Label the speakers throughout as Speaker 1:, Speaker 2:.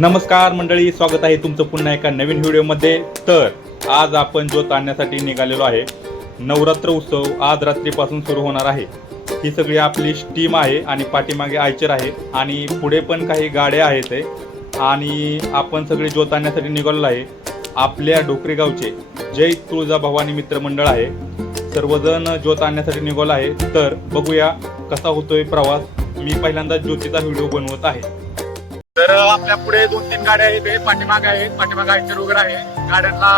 Speaker 1: नमस्कार मंडळी स्वागत आहे तुमचं पुन्हा एका नवीन व्हिडिओमध्ये. तर आज आपण ज्योत आणण्यासाठी निघालेलो आहे. नवरात्र उत्सव आज रात्रीपासून सुरू होणार आहे. ही सगळी आपली स्टीम आहे आणि पाठीमागे आयचर आहे आणि पुढे पण काही गाड्या आहेत आणि आपण सगळे ज्योत आणण्यासाठी निघालेलो आहे. आपल्या डोकरेगावचे गावचे जय तुळजाभवानी मित्रमंडळ आहे. सर्वजण ज्योत आणण्यासाठी निघालो आहे. तर बघूया कसा होतोय प्रवास. मी पहिल्यांदा ज्योतीचा व्हिडिओ बनवत आहे. तर आपल्या पुढे दोन तीन गाड्या आहेत पाठीमाग आहेत. पाठीमाग आयचर वगैरे आहे. गाड्यांना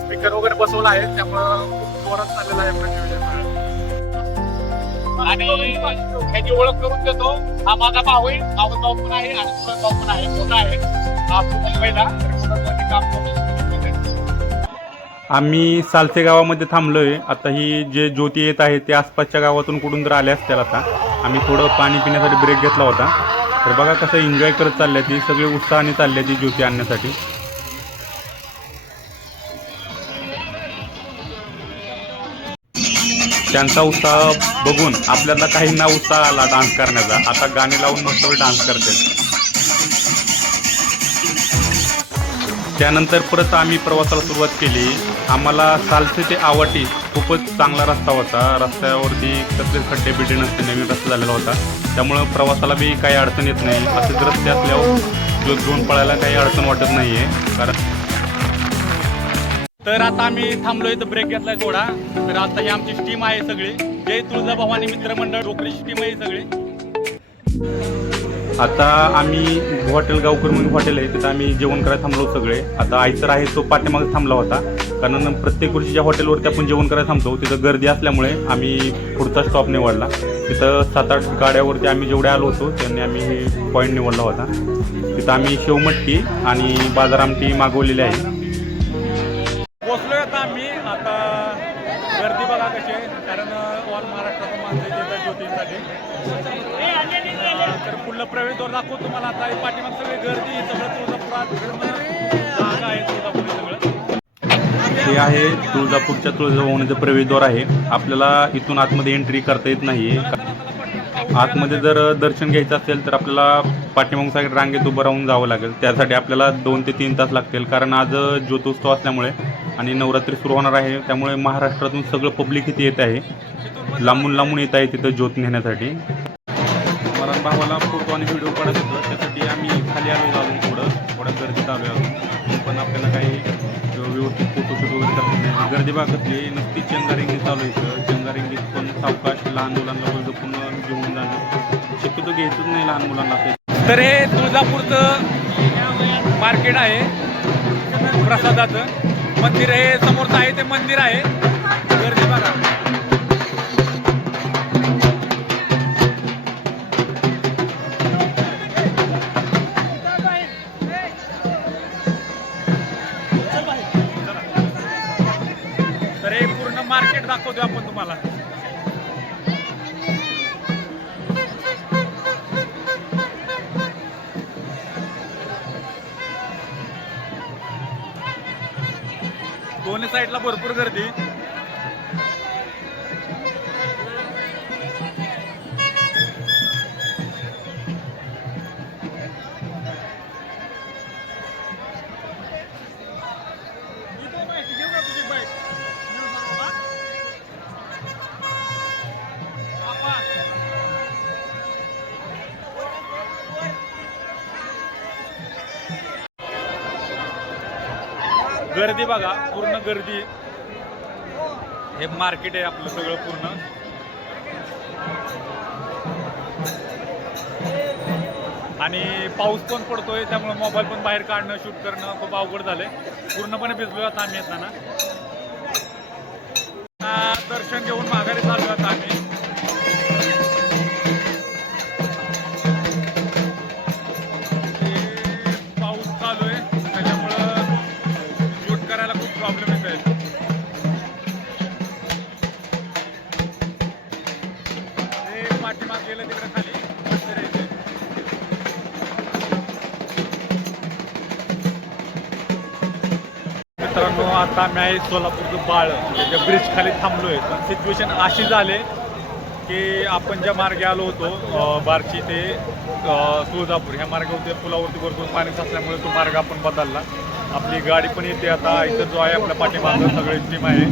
Speaker 1: स्पीकर वगैरे बसवला आहे. त्यामुळं खूप जोरात चाललेला आहे प्रचंड.
Speaker 2: आणि त्याची ओळख करून देतो. हा माझा भाऊ आहे. भाऊ भाऊ पण आहे आणि तुझा भाऊ पण आहे. मोठा आहे. हा मुंबईला काम करतो
Speaker 1: आम्ही सालसे गावामध्ये थांबलो आहे आता ही जे ज्योती येत आहे ते आसपासच्या गावातून कुठून तर आल्या असतील आता. आम्ही थोडं पाणी पिण्यासाठी ब्रेक घेतला होता. तर बघा कसं एन्जॉय करत चालल्या ती सगळे उत्साहाने चालल्या ती ज्योती आणण्यासाठी. त्यांचा उत्साह बघून आपल्याला काहींना उत्साह आला डान्स करण्याचा. आता गाणे लावून मस्त डान्स करते. त्यानंतर परत आम्ही प्रवासाला सुरुवात केली. आम्हाला सालसे ते आवाटी खूपच चांगला रस्ता होता. रस्त्यावरती कसलेच खड्डे बिड्डे नसते नवीन रस्ता झालेला होता. त्यामुळं प्रवासाला बी काही अडचण येत नाही. असेच रस्ते असल्यावर जो घेऊन पळायला काही अडचण वाटत नाही आहे कारण तर आता आम्ही थांबलो इथं ब्रेक घेतलाय थोडा. तर आता ही आमची टीम आहे सगळी. जय तुळजाभवानी मित्रमंडळ डोकरीची टीम आहे सगळी. आता आम्ही हॉटेल गावकर म्हणून हॉटेल आहे. तिथं आम्ही जेवण करायला थांबलो सगळे. आता आईसर आहे तो पाठीमागे थांबला होता. कारण प्रत्येक वर्षी ज्या हॉटेलवरती आपण जेवण करायला थांबतो तिथं गर्दी असल्यामुळे आम्ही पुढचा स्टॉप निवडला. तिथं सात आठ गाड्यावरती आम्ही जेवढे आलो होतो त्यांनी आम्ही हे पॉईंट निवडला होता. तिथं आम्ही शेवमटकी आणि बाजार आमटी मागवलेली आहे. पोचलोय आता आम्ही. आता गर्दी बघा कशी आहे. कारण ऑल महाराष्ट्रातून माणसं येतात ज्योतीसाठी तर पुढलं प्रवेशद्वार दाखवतो तुम्हाला. आता हे पाठीमाग सगळी गर्दी सगळं तुळजापुरात जागा आहे तुळजापूर हे आहे तुळजापूरच्या तुळजाभवानीचं प्रवेशद्वार आहे. आपल्याला इथून आतमध्ये एंट्री करता येत नाही आतमध्ये जर दर्शन घ्यायचं असेल तर आपल्याला पाठीमागून साईड रांगेत उभं राहून जावं लागेल. त्यासाठी आपल्याला दोन ते तीन तास लागतील. कारण आज ज्योतोत्सव असल्यामुळे आणि नवरात्री सुरू होणार आहे. त्यामुळे महाराष्ट्रातून सगळं पब्लिक इथे येत आहे. लांबून लांबून येत आहे तिथं ज्योत नेण्यासाठी. मला भावाला फोटो आणि व्हिडिओ काढत होतो. त्यासाठी आम्ही खाली आलो अजून थोडं थोडं गर्दीत आलो अजून. पण आपल्याला काही व्यवस्थित फोटोशूट वगैरे करता नाही गर्दी भागातली नसती चंगारिंगी चालू आहे इथं. चंगारिंगीत पण सावकाश लहान मुलांना वर्ग पुन्हा घेऊन जाणं शक्यतो घ्यायचंच नाही लहान मुलांना तर हे तुळजापूरचं मार्केट आहे. प्रसादाचं. मंदिर हे समोरचं आहे ते मंदिर आहे. गर्दी बघा दाखवतो आपण तुम्हाला. दोन्ही साईडला भरपूर गर्दी. गर्दी बघा पूर्ण गर्दी. हे मार्केट आहे आपलं सगळं पूर्ण. आणि पाऊस पण पडतोय त्यामुळे मोबाईल पण बाहेर काढणं शूट करणं खूप अवघड झालंय. पूर्णपणे भिजलो आता आम्ही येताना. दर्शन घेऊन आता मी आहे सोलापूरचं बाळ म्हणजे त्याच्या ब्रिज खाली थांबलोय पण सिच्युएशन अशी झाली
Speaker 3: की आपण ज्या मार्गे आलो होतो अ, बार्शी ते तुळजापूर ह्या मार्गावरती पुलावरती भरपूर पाणी साचल्यामुळे तो मार्ग आपण बदलला. आपली गाडी पण येते आता इथं जो आहे आपल्या पाठीमागं सगळे टीम आहे.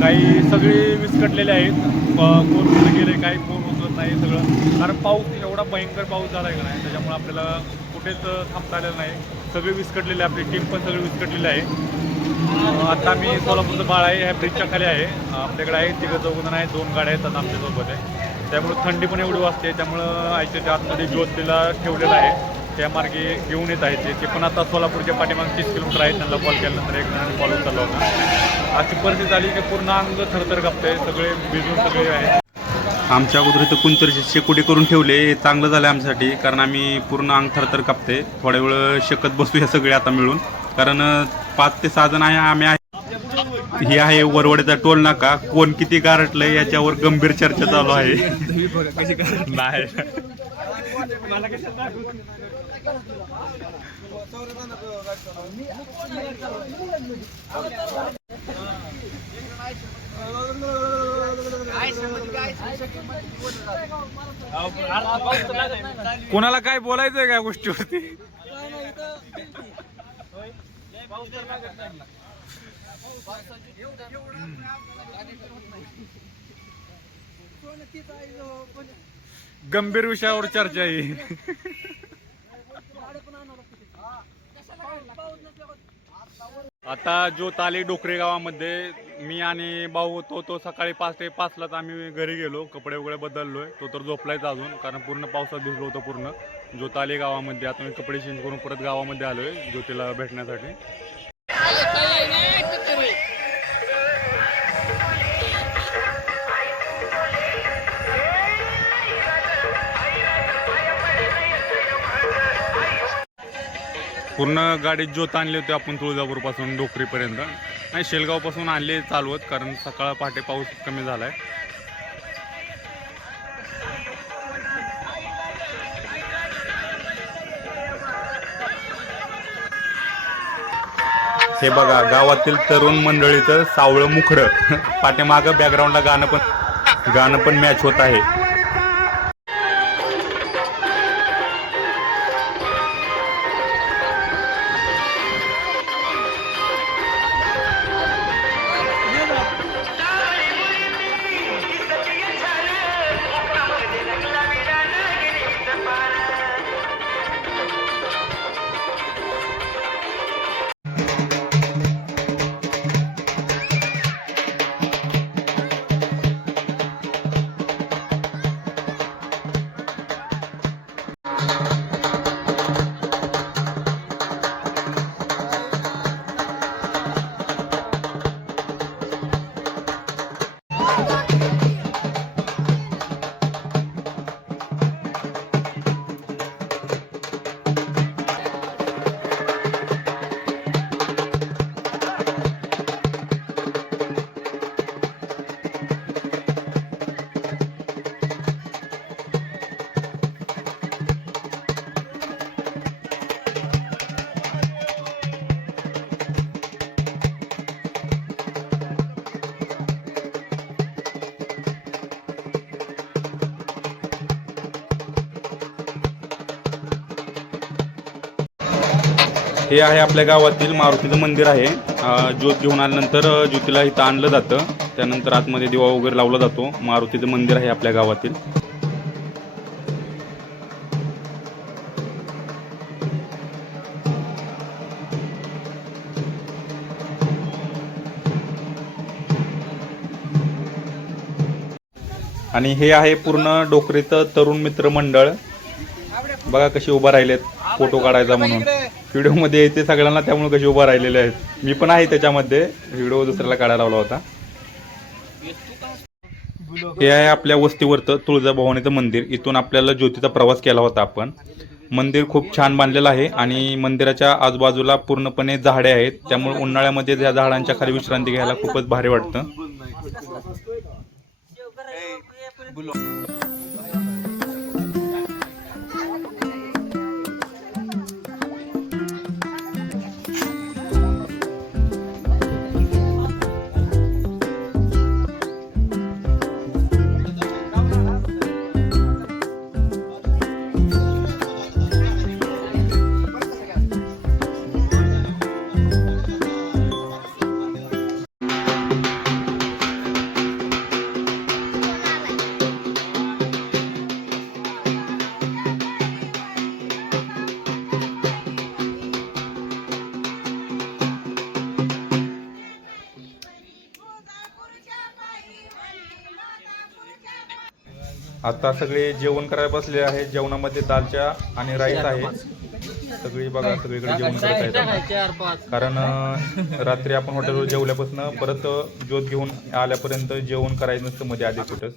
Speaker 3: काही सगळे विस्कटलेले आहेत कोण कुठे गेले काही कोण उचलत नाही सगळं. कारण पाऊस एवढा भयंकर पाऊस झाला आहे का नाही त्याच्यामुळे आपल्याला कुठेच थांबता आलेलं नाही. सगळे विस्कटलेले आपली टीम पण सगळी विस्कटलेली आहे. आता मी सोलापूरचं बाळ आहे ह्या ब्रिजच्या खाली आहे. आपल्याकडे आहे तिघं चौघजण आहे दोन गाड्या आहेत आता आमच्यासोबत आहे. त्यामुळं थंडी पण एवढी वाजते त्यामुळं आयच्या आतमध्ये ज्योतीला ठेवलेलं आहे. त्या मार्गे घेऊन येत आहेत ते. पण आता सोलापूरच्या पाठीमागे तीस किलोमीटर आहेत त्यांना कॉल केल्यानंतर एक जणांनी कॉल उचलला होता. अशी परिस्थिती झाली की पूर्ण अंग थरथर कापते सगळे भिजून सगळे आहेत.
Speaker 1: आमच्या अगोदर इथं कोणतरी शेकोटी करून ठेवले हे चांगलं झालं आमच्यासाठी कारण आम्ही पूर्ण अंग थरथर कापते थोड्या वेळ शकत बसू ह्या सगळे आता मिळून. कारण पाच ते सहा जण आहे आम्ही आहे. हे आहे वरवड्याचा टोल नाका. कोण किती गारटलंय याच्यावर गंभीर चर्चा चालू आहे. नाही.
Speaker 3: कोणाला काय बोलायचंय काय गोष्टीवरती? गंभीर विषयावर चर्चा आहे. आता जो ताली डोकरे गावामध्ये मी आणि भाऊ होतो तो सकाळी पाच ते पाचलाच आम्ही घरी गेलो कपडे वगैरे बदललोय. तो तर झोपलायच अजून कारण पूर्ण पावसात भिजलो होतो पूर्ण. जो आले गावामध्ये आता मी कपडे चेंज करून परत गावामध्ये आलोय ज्योतीला भेटण्यासाठी.
Speaker 1: पूर्ण गाडीत ज्योत आणली होती आपण तुळजापूरपासून डोकरीपर्यंत. नाही शेलगावपासून आणले चालवत कारण सकाळ पहाटे पाऊस कमी झालाय. हे बघा गावातील तरुण मंडळीचं सावळं मुखडं पाठीमागं बॅकग्राऊंडला गाणं पण गाणं पण मॅच होत आहे. हे आहे आपल्या गावातील मारुतीचं मंदिर आहे. ज्योत घेऊन आल्यानंतर ज्योतीला इथं आणलं जातं. त्यानंतर आतमध्ये दिवा वगैरे लावला जातो. मारुतीचं मंदिर आहे आपल्या गावातील. आणि हे आहे पूर्ण डोकरीचं तरुण मित्र मंडळ. बघा कसे उभा राहिलेत फोटो काढायचा म्हणून. व्हिडिओमध्ये येते सगळ्यांना त्यामुळे कशी उभा राहिलेले आहेत. मी पण आहे त्याच्यामध्ये. व्हिडिओ दुसऱ्याला काढायला लावला होता. हे आहे आपल्या वस्तीवरचं तुळजाभवानीचं मंदिर. इथून आपल्याला ज्योतीचा प्रवास केला होता आपण. मंदिर खूप छान बांधलेलं आहे आणि मंदिराच्या आजूबाजूला पूर्णपणे झाडे आहेत. त्यामुळे उन्हाळ्यामध्ये त्या झाडांच्या खाली विश्रांती घ्यायला खूपच भारी वाटतं. आता सगळे जेवण करायला बसले आहेत. जेवणामध्ये दालच्या आणि राईस आहे. सगळी बघा सगळीकडे जेवण करत आहेत कारण रात्री आपण हॉटेलवर जेवल्यापासून परत ज्योत घेऊन आल्यापर्यंत जेवण करायचं नसतं मध्ये आधी कुठंच.